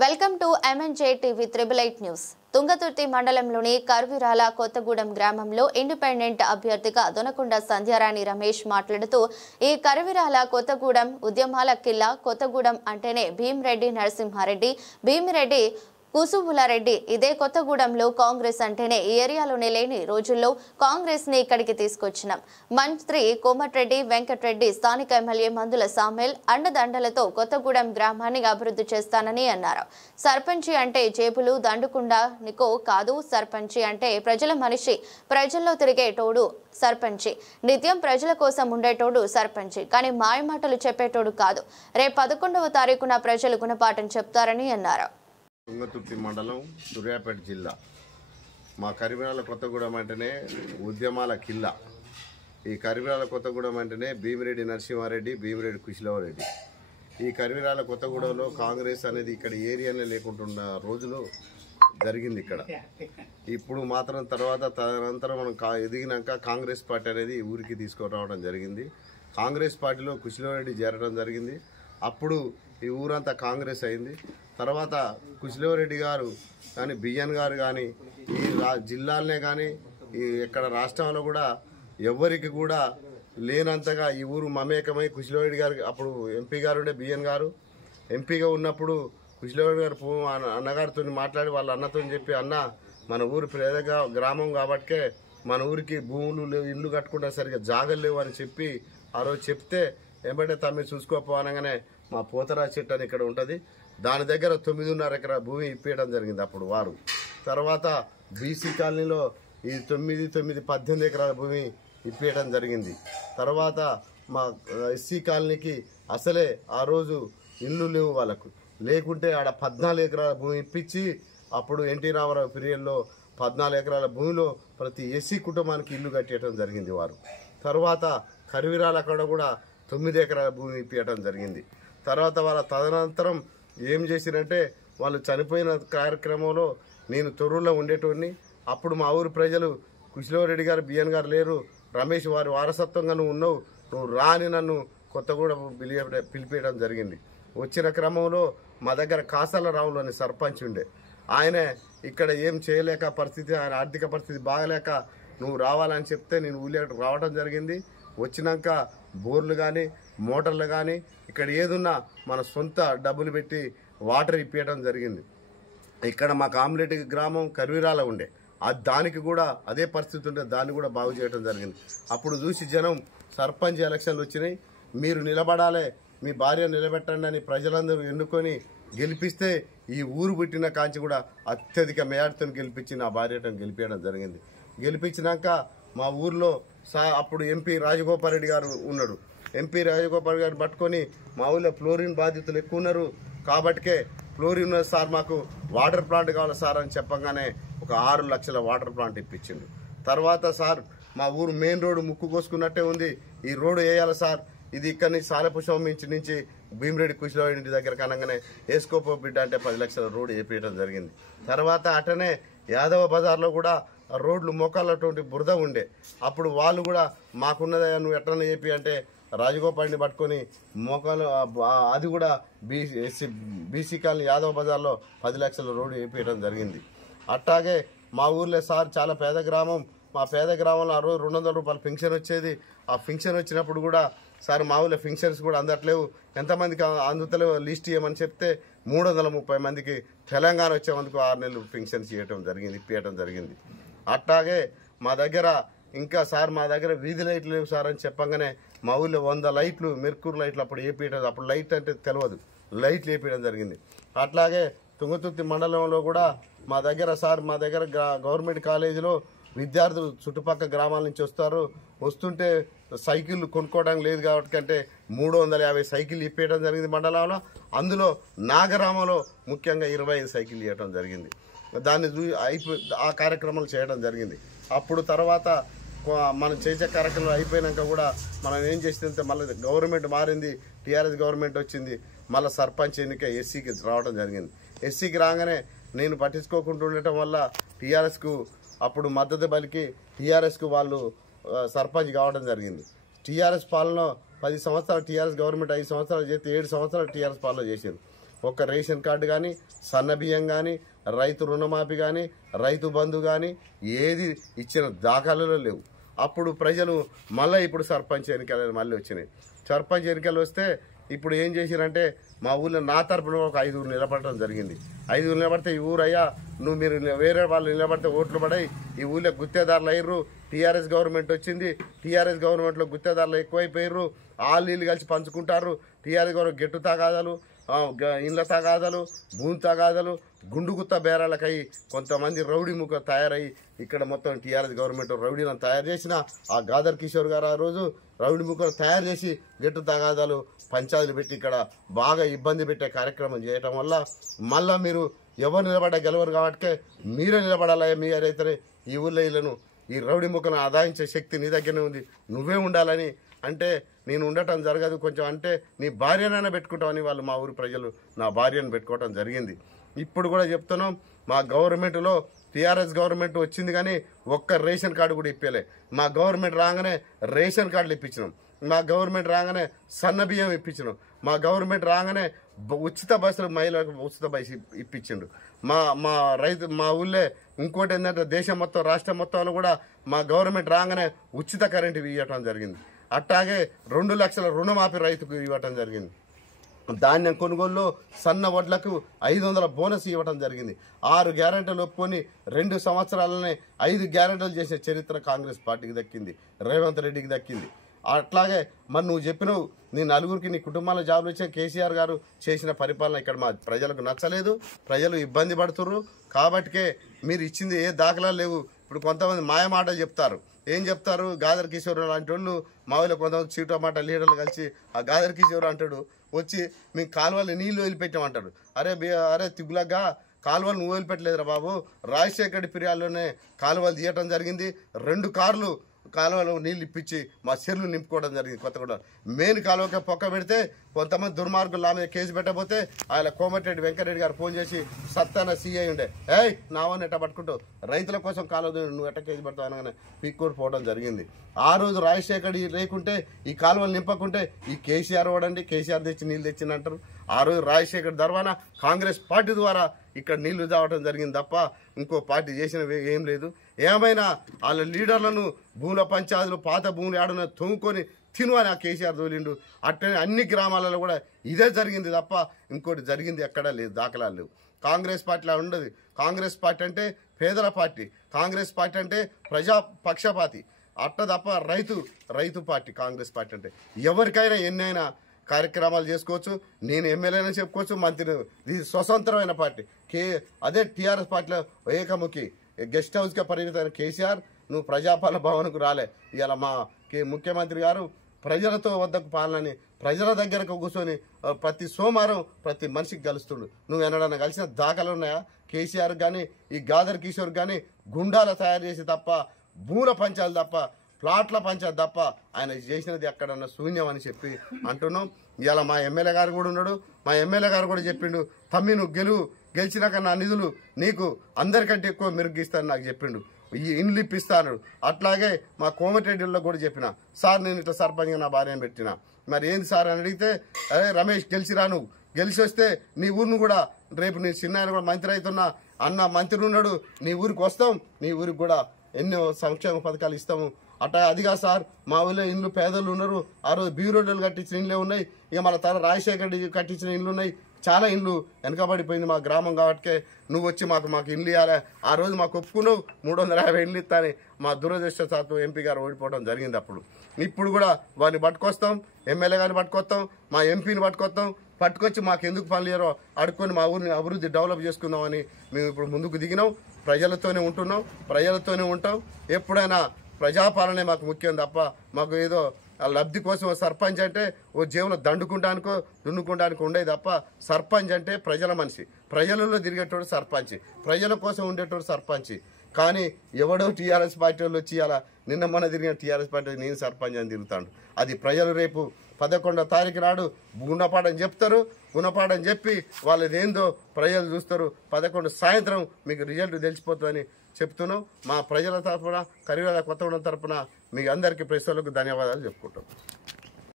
Welcome to MNJ TV 888 news. Thungathurthi మండలంలోని కర్విరాల కొత్తగూడెం గ్రామంలో independent అభ్యర్థిగా దొనకొండ సంధ్యారాణి రమేష్ మాట్లాడుతూ ఈ కర్విరాల కొత్తగూడెం ఉద్యమాల కిల్లా కొత్తగూడెం అంటేనే భీమిరెడ్డి నరసింహారెడ్డి భీమిరెడ్డి కుసుబులారెడ్డి ఇదే కొత్తగూడెంలో కాంగ్రెస్ అంటేనే ఈ ఏరియాలోనే లేని రోజుల్లో కాంగ్రెస్ ని ఇక్కడికి తీసుకొచ్చినాం. మంత్రి కోమటిరెడ్డి వెంకటరెడ్డి స్థానిక ఎమ్మెల్యే మందుల సామెల్ అండదండలతో కొత్తగూడెం గ్రామాన్ని అభివృద్ధి చేస్తానని అన్నారు. సర్పంచి అంటే జేబులు దండుకుండానికో కాదు, సర్పంచి అంటే ప్రజల మనిషి, ప్రజల్లో తిరిగేటోడు సర్పంచి, నిత్యం ప్రజల కోసం ఉండేటోడు సర్పంచి, కానీ మాయమాటలు చెప్పేటోడు కాదు. రేపు 11వ తారీఖున ప్రజలు గుణపాఠం చెప్తారని అన్నారు. తుంగతుర్తి మండలం సూర్యాపేట జిల్లా. మా కరిమిరాల కొత్తగూడెం అంటేనే ఉద్యమాల కిల్లా. ఈ కరిమిరాల కొత్తగూడెం అంటేనే భీమిరెడ్డి నరసింహారెడ్డి భీమిరెడ్డి కుశలవరెడ్డి. ఈ కరిమిరాల కొత్తగూడెంలో కాంగ్రెస్ అనేది ఇక్కడ ఏరియానే లేకుంటున్న రోజులు జరిగింది. ఇక్కడ ఇప్పుడు మాత్రం తదనంతరం మనం ఎదిగినాక కాంగ్రెస్ పార్టీ అనేది ఊరికి తీసుకురావడం జరిగింది. కాంగ్రెస్ పార్టీలో కుశలవరెడ్డి చేరడం జరిగింది. అప్పుడు ఈ ఊరంతా కాంగ్రెస్ అయింది. తర్వాత కుశలవరెడ్డి గారు కానీ బిఎన్ గారు కానీ ఈ జిల్లాలనే కానీ ఈ ఇక్కడ రాష్ట్రంలో కూడా ఎవరికి కూడా లేనంతగా ఈ ఊరు మమేకమై కుశలవరెడ్డి గారు అప్పుడు ఎంపీ గారు ఉండే బిఎన్ గారు ఎంపీగా ఉన్నప్పుడు కుశలవరెడ్డి గారు అన్నగారితో మాట్లాడి వాళ్ళ అన్నతో చెప్పి, అన్న మన ఊరు పేదగా గ్రామం కాబట్టే మన ఊరికి భూములు లేవు, ఇల్లు కట్టుకుంటా సరిగ్గా జాగలు లేవు అని చెప్పి ఆ రోజు చెప్తే ఏమంటే తమ్మి చూసుకోపోనగానే మా పోతరా చెట్టు అని ఇక్కడ ఉంటుంది, దాని దగ్గర 9.5 ఎకరాల భూమి ఇప్పించడం జరిగింది అప్పుడు వారు. తర్వాత బీసీ కాలనీలో ఈ 18 ఎకరాల భూమి ఇప్పించడం జరిగింది. తర్వాత మా ఎస్సీ కాలనీకి అసలే ఆ రోజు ఇల్లు లేవు, వాళ్ళకు లేకుంటే ఆడ 14 ఎకరాల భూమి ఇప్పించి అప్పుడు ఎన్టీ రామారావు పీరియడ్లో 14 ఎకరాల భూమిలో ప్రతి ఎస్సీ కుటుంబానికి ఇల్లు కట్టేయడం జరిగింది వారు. తర్వాత కరివిరాల అక్కడ కూడా 9 ఎకరాల భూమి ఇప్పించడం జరిగింది. తర్వాత వాళ్ళ తదనంతరం ఏం చేసిరంటే వాళ్ళు చనిపోయిన కార్యక్రమంలో నేను తొర్రూరులో ఉండేటోడిని. అప్పుడు మా ఊరు ప్రజలు కుశలవరెడ్డి గారు బిఎన్ గారు లేరు, రమేష్ వారి వారసత్వంగా నువ్వు ఉన్నావు, నువ్వు రాని నన్ను కొత్తగూడెం పిలిపించడం జరిగింది. వచ్చిన క్రమంలో మా దగ్గర కాసాల రావులు అని సర్పంచ్ ఉండే, ఆయనే ఇక్కడ ఏం చేయలేక పరిస్థితి, ఆయన ఆర్థిక పరిస్థితి బాగలేక నువ్వు రావాలని చెప్తే నేను ఊళ్ళో రావడం జరిగింది. వచ్చినాక బోర్లు కానీ మోటార్లు కానీ ఇక్కడ ఏదున్నా మన సొంత డబ్బులు పెట్టి వాటర్ ఇప్పించడం జరిగింది. ఇక్కడ మా కామ్రెడ్డి గ్రామం కర్విరాల ఉండే, దానికి కూడా అదే పరిస్థితి ఉంటే దాన్ని కూడా బాగు చేయడం జరిగింది. అప్పుడు చూసి జనం సర్పంచ్ ఎలక్షన్లు వచ్చినాయి, మీరు నిలబడాలి, మీ భార్య నిలబెట్టండి అని ప్రజలందరూ ఎన్నుకొని గెలిపిస్తే ఈ ఊరు పుట్టిన కాంచి కూడా అత్యధిక మేడతో గెలిపించి నా భార్యను గెలిపించడం జరిగింది. గెలిపించినాక మా ఊర్లో అప్పుడు ఎంపీ రాజగోపాల్ రెడ్డి గారు ఉన్నాడు. ఎంపీ రాజగోపాల్ గారు పట్టుకొని మా ఊళ్ళో ఫ్లోరిన్ బాధితులు ఎక్కువ ఉన్నారు కాబట్టికే ఫ్లోరిన్ ఉన్నది సార్, మాకు వాటర్ ప్లాంట్ కావాలి సార్ అని చెప్పగానే ఒక 6 లక్షల వాటర్ ప్లాంట్ ఇప్పించిండు. తర్వాత సార్ మా ఊరు మెయిన్ రోడ్డు ముక్కు కోసుకున్నట్టే ఉంది, ఈ రోడ్డు వేయాలి సార్, ఇది ఇక్కడి నుంచి సాలపుషం నుంచి భీమిరెడ్డి కుశలవరెడ్డి దగ్గర కనగానే వేసుకోపో బిడ్డ అంటే 10 లక్షల రోడ్డు వేపించడం జరిగింది. తర్వాత అటనే యాదవ బజార్లో కూడా రోడ్లు మోకాళ్ళటువంటి బురద ఉండే, అప్పుడు వాళ్ళు కూడా మాకున్నదే నువ్వు ఎట్లనే చెప్పి అంటే రాజగోపాల్ని పట్టుకొని మోకాలు అది కూడా బీసీ కాలనీ యాదవ బజార్లో 10 లక్షల రోడ్డు వేపించడం జరిగింది. అట్లాగే మా ఊర్లో సార్ చాలా పేద గ్రామం, మా పేద గ్రామంలో ఆ రోజు 200 రూపాయల పెన్షన్ వచ్చేది. ఆ పెన్షన్ వచ్చినప్పుడు కూడా సార్ మా ఊళ్ళో పెన్షన్స్ కూడా అందట్లేవు, ఎంతమందికి అందుతలేవు లిస్ట్ ఇవ్వమని చెప్తే 330 మందికి తెలంగాణ వచ్చేందుకు 6 నెలలు పెన్షన్స్ ఇప్పించడం జరిగింది. అట్లాగే మా దగ్గర ఇంకా సార్ మా దగ్గర వీధి లైట్లు లేవు సార్ అని చెప్పగానే మా ఊళ్ళో 100 లైట్లు మెర్కూర్ లైట్లు అప్పుడు వేపించడం, అప్పుడు లైట్ అంటే తెలియదు, లైట్లు వేపించడం జరిగింది. అట్లాగే తుంగతుర్తి మండలంలో కూడా మా దగ్గర సార్ మా దగ్గర గవర్నమెంట్ కాలేజీలో విద్యార్థులు చుట్టుపక్కల గ్రామాల నుంచి వస్తుంటే సైకిళ్ళు కొనుక్కోవడానికి లేదు కాబట్టి అంటే 350 సైకిళ్ళు ఇప్పేయడం జరిగింది మండలంలో. అందులో నా గ్రామంలో ముఖ్యంగా 25 సైకిళ్ళు ఇవ్వడం జరిగింది. దాన్ని ఆ కార్యక్రమాలు చేయడం జరిగింది. అప్పుడు తర్వాత మనం చేసే కార్యక్రమాలు అయిపోయినాక కూడా మనం ఏం చేస్తుంటే మళ్ళీ గవర్నమెంట్ మారింది, టీఆర్ఎస్ గవర్నమెంట్ వచ్చింది, మళ్ళీ సర్పంచ్ ఎన్నిక ఎస్సీకి రావడం జరిగింది. ఎస్సీకి రాగానే నేను పట్టించుకోకుండా ఉండటం వల్ల టీఆర్ఎస్కు అప్పుడు మద్దతు పలికి టీఆర్ఎస్కు వాళ్ళు సర్పంచ్ కావడం జరిగింది. టీఆర్ఎస్ పాలన 10 సంవత్సరాలు టీఆర్ఎస్ గవర్నమెంట్ 5 సంవత్సరాలు చేస్తే 7 సంవత్సరాలు టీఆర్ఎస్ పాలన చేశారు. ఒక్క రేషన్ కార్డు కానీ, సన్న బియ్యం కానీ, రైతు రుణమాఫీ కానీ, రైతు బంధు కానీ ఏది ఇచ్చిన దాఖలలో లేవు. అప్పుడు ప్రజలు మళ్ళీ ఇప్పుడు సర్పంచ్ ఎన్నికలు మళ్ళీ వచ్చినాయి. సర్పంచ్ ఎన్నికలు వస్తే ఇప్పుడు ఏం చేసిరంటే మా ఊళ్ళో నా తరపున ఒక 5 నిలబడటం జరిగింది. 5 నిలబడితే ఈ ఊరయ్యా మీరు వేరే వాళ్ళు నిలబడితే ఓట్లు పడాయి, ఈ ఊళ్ళో గుత్తేదారులు అయ్యారు, టీఆర్ఎస్ గవర్నమెంట్ వచ్చింది, టీఆర్ఎస్ గవర్నమెంట్లో గుత్తేదారులు ఎక్కువైపోయారు, నీళ్ళు కలిసి పంచుకుంటారు, టీఆర్ఎస్ గవర్నమెంట్ గెట్టు తగాదాలు, ఇండ్ల తగాదాలు, భూమి తగాదాలు, గుండుగుత్త బేరాలకై కొంతమంది రౌడీ ముఖ తయారయ్యి ఇక్కడ మొత్తం టీఆర్ఎస్ గవర్నమెంట్ రౌడీలను తయారు చేసిన ఆ గాదర్ కిషోర్ గారు ఆ రోజు రౌడీ ముఖలు తయారు చేసి గెట్టు తగాదాలు పంచాయతీలు పెట్టి ఇక్కడ బాగా ఇబ్బంది పెట్టే కార్యక్రమం చేయటం వల్ల మళ్ళా మీరు ఎవరు నిలబడ్డా గెలవరు కాబట్టి మీరే నిలబడాలా, మీరైతే ఈ ఊళ్ళో వీళ్ళను ఈ రౌడీ ముఖను ఆదాయించే శక్తి నీ దగ్గరనే ఉంది, నువ్వే ఉండాలని అంటే నేను ఉండటం జరగదు, కొంచెం అంటే నీ భార్యనైనా పెట్టుకుంటామని వాళ్ళు మా ఊరి ప్రజలు నా భార్యను పెట్టుకోవటం జరిగింది. ఇప్పుడు కూడా చెప్తున్నాం, మా గవర్నమెంట్లో టీఆర్ఎస్ గవర్నమెంట్ వచ్చింది కానీ ఒక్క రేషన్ కార్డు కూడా ఇప్పలే. మా గవర్నమెంట్ రాగానే రేషన్ కార్డులు ఇప్పించినాం, మా గవర్నమెంట్ రాగానే సన్న బియ్యం ఇప్పించినాం, మా గవర్నమెంట్ రాగానే ఉచిత బస్సులు మహిళలకు ఉచిత బస్సు ఇప్పించిండు. మా ఊళ్ళే ఇంకోటి ఏంటంటే దేశం మొత్తం రాష్ట్రం మొత్తంలో కూడా మా గవర్నమెంట్ రాగానే ఉచిత కరెంటు ఇవ్వటం జరిగింది. అట్లాగే 2 లక్షల రుణమాఫీ రైతుకు ఇవ్వటం జరిగింది. ధాన్యం కొనుగోలులో సన్న వడ్లకు 500 బోనస్ ఇవ్వటం జరిగింది. 6 గ్యారెంటీలు ఒప్పుకొని 2 సంవత్సరాలనే 5 గ్యారెంటీలు చేసే చరిత్ర కాంగ్రెస్ పార్టీకి దక్కింది, రేవంత్ రెడ్డికి దక్కింది. అట్లాగే మరి నువ్వు చెప్పినవు నీ నలుగురికి నీ కుటుంబాల జాబులు ఇచ్చే కేసీఆర్ గారు చేసిన పరిపాలన ఇక్కడ మా ప్రజలకు నచ్చలేదు, ప్రజలు ఇబ్బంది పడుతుర్రు. కాబట్టికే మీరు ఇచ్చింది ఏ దాఖలాలు లేవు. ఇప్పుడు కొంతమంది మాయమాటలు చెప్తారు. ఏం చెప్తారు? గాదర్ కిషోర్ లాంటి వాళ్ళు మా ఊళ్ళో కొంతమంది చీటమాట లీడర్లు కలిసి ఆ గాదర్ కిషోర్ అంటాడు వచ్చి మేము కాలువలు నీళ్లు వదిలిపెట్టామంటాడు. అరే తిగులగ్గా కాలువలు నువ్వు వదిలిపెట్టలేదురా బాబు, రాజశేఖర్ ఫిర్యాదులోనే కాలువలు తీయటం జరిగింది. 2 కార్లు కాలువలో నీళ్ళు ఇప్పించి మా చెర్లు నింపుకోవడం జరిగింది. కొత్తగూడ మెయిన్ కాలువకే పొక్క పెడితే కొంతమంది దుర్మార్గులు నా మీద కేసు పెట్టకపోతే ఆయన కోమటిరెడ్డి వెంకటరెడ్డి గారు ఫోన్ చేసి సత్తాన సీఐ ఉండే నావని ఎట్ట పట్టుకుంటావు, రైతుల కోసం కాలువ నువ్వు ఎట్ట కేసు పెడతావు అనగానే పీక్కూరు పోవడం జరిగింది. ఆ రోజు రాజశేఖర్ లేకుంటే ఈ కాలువలు నింపకుంటే ఈ కేసీఆర్ వాడండి, కేసీఆర్ తెచ్చి నీళ్ళు తెచ్చిందంటారు. ఆ రోజు రాజశేఖర్ దర్వాన కాంగ్రెస్ పార్టీ ద్వారా ఇక్కడ నీళ్లు తాగడం జరిగింది తప్ప ఇంకో పార్టీ చేసినవి ఏం లేదు. ఏమైనా వాళ్ళ లీడర్లను భూముల పంచాయతీలు పాత భూములు ఆడన తొంగుకొని తిను అని ఆ కేసీఆర్ తోలిండు. అట్లనే అన్ని గ్రామాలలో కూడా ఇదే జరిగింది తప్ప ఇంకోటి జరిగింది ఎక్కడా లేదు, దాఖలాలు లేవు. కాంగ్రెస్ పార్టీలా ఉండదు. కాంగ్రెస్ పార్టీ అంటే పేదల పార్టీ, కాంగ్రెస్ పార్టీ అంటే ప్రజా పక్షపాతి, అట్ట తప్ప రైతు పార్టీ కాంగ్రెస్ పార్టీ అంటే. ఎవరికైనా ఎన్నైనా కార్యక్రమాలు చేసుకోవచ్చు, నేను ఎమ్మెల్యేనే చెప్పుకోవచ్చు, మంత్రి. ఇది స్వతంత్రమైన పార్టీ. అదే టీఆర్ఎస్ పార్టీలో ఏకముఖి గెస్ట్ హౌస్గా పరిమితమైన కేసీఆర్ నువ్వు ప్రజాపాలన భవన్కు రాలే. ఇవాళ మా ముఖ్యమంత్రి గారు ప్రజలతో వద్దకు పాలనని ప్రజల దగ్గరకు కూర్చొని ప్రతి సోమవారం ప్రతి మనిషికి కలుస్తుండు. నువ్వు ఎన్నడన్నా కలిసిన దాఖలు ఉన్నాయా? కేసీఆర్ కానీ ఈ గాదర్ కిషోర్ కానీ గుండాల తయారు చేసి తప్ప, భూముల పంచాలు తప్ప, ప్లాట్ల పంచాయతీ తప్ప ఆయన చేసినది ఎక్కడన్నా శూన్యం అని చెప్పి అంటున్నాం. ఇవాళ మా ఎమ్మెల్యే గారు కూడా ఉన్నాడు, మా ఎమ్మెల్యే గారు కూడా చెప్పిండు, తమ్మి నువ్వు గెలిచినాక నా నిధులు నీకు అందరికంటే ఎక్కువ మెరుగిస్తాను నాకు చెప్పిండు, ఈ ఇండ్లు ఇప్పిస్తాను. అట్లాగే మా కోమటిరెడ్డిలో కూడా చెప్పిన, సార్ నేను ఇట్లా సర్పంచ్గా నా భార్యను పెట్టిన, మరి ఏంది సార్ అని అడిగితే, అరే రమేష్ గెలిచిరా, నువ్వు గెలిచి వస్తే నీ ఊరిని కూడా రేపు నీ చిన్న కూడా మంత్రి అవుతున్నా అన్న మంత్రి ఉన్నాడు, నీ ఊరికి వస్తాం, నీ ఊరికి కూడా ఎన్నో సంక్షేమ పథకాలు ఇస్తాము. అట్లా అదిగా సార్ మా ఊళ్ళో ఇండ్లు పేదలు ఉన్నారు, ఆ రోజు బీరోడ్లు కట్టించిన ఇండ్లే ఉన్నాయి, ఇక మన తన రాజశేఖర్ కట్టించిన ఇండ్లు ఉన్నాయి, చాలా ఇండ్లు వెనకబడిపోయింది మా గ్రామం కాబట్టి నువ్వు వచ్చి మాకు ఇండ్లు ఇవ్వాలి. ఆ రోజు మాకు ఒప్పుకున్నావు 350 ఇండ్లు ఇస్తాని. మా దురదృష్టవశాత్తు ఎంపీ గారు ఓడిపోవడం జరిగింది. ఇప్పుడు కూడా వారిని పట్టుకొస్తాం, ఎమ్మెల్యే గారిని పట్టుకొస్తాం, మా ఎంపీని పట్టుకొచ్చి మాకు ఎందుకు పనులు చేయరో అడుక్కొని మా ఊరిని అభివృద్ధి డెవలప్ చేసుకుందామని మేము ఇప్పుడు ముందుకు దిగినాం. ప్రజలతోనే ఉంటున్నాం, ప్రజలతోనే ఉంటాం. ఎప్పుడైనా ప్రజాపాలనే మాకు ముఖ్యం తప్ప మాకు ఏదో లబ్ధి కోసం సర్పంచ్ అంటే ఓ జేబులో దున్నుకుంటానికి ఉండేది తప్ప సర్పంచ్ అంటే ప్రజల మనిషి, ప్రజలలో తిరిగేటోడు సర్పంచ్, ప్రజల కోసం ఉండేటోడు సర్పంచ్. కానీ ఎవడో టీఆర్ఎస్ పార్టీ వాళ్ళు వచ్చి అలా నిన్న మొన్న తిరిగిన టీఆర్ఎస్ పార్టీ నేను సర్పంచ్ అని తిరుగుతాడు. అది ప్రజలు రేపు 11వ తారీఖు నాడు గుణపాఠం చెప్తారు. గుణపాఠం చెప్పి వాళ్ళది ఏందో ప్రజలు చూస్తారు. 11 సాయంత్రం మీకు రిజల్ట్ తెలిసిపోతుందని చెప్తున్నాం. మా ప్రజల తరఫున, కరీంనగర్ కొత్తగూడెం తరఫున మీ అందరికీ ప్రెస్ వాళ్ళకు ధన్యవాదాలు చెప్పుకుంటాం.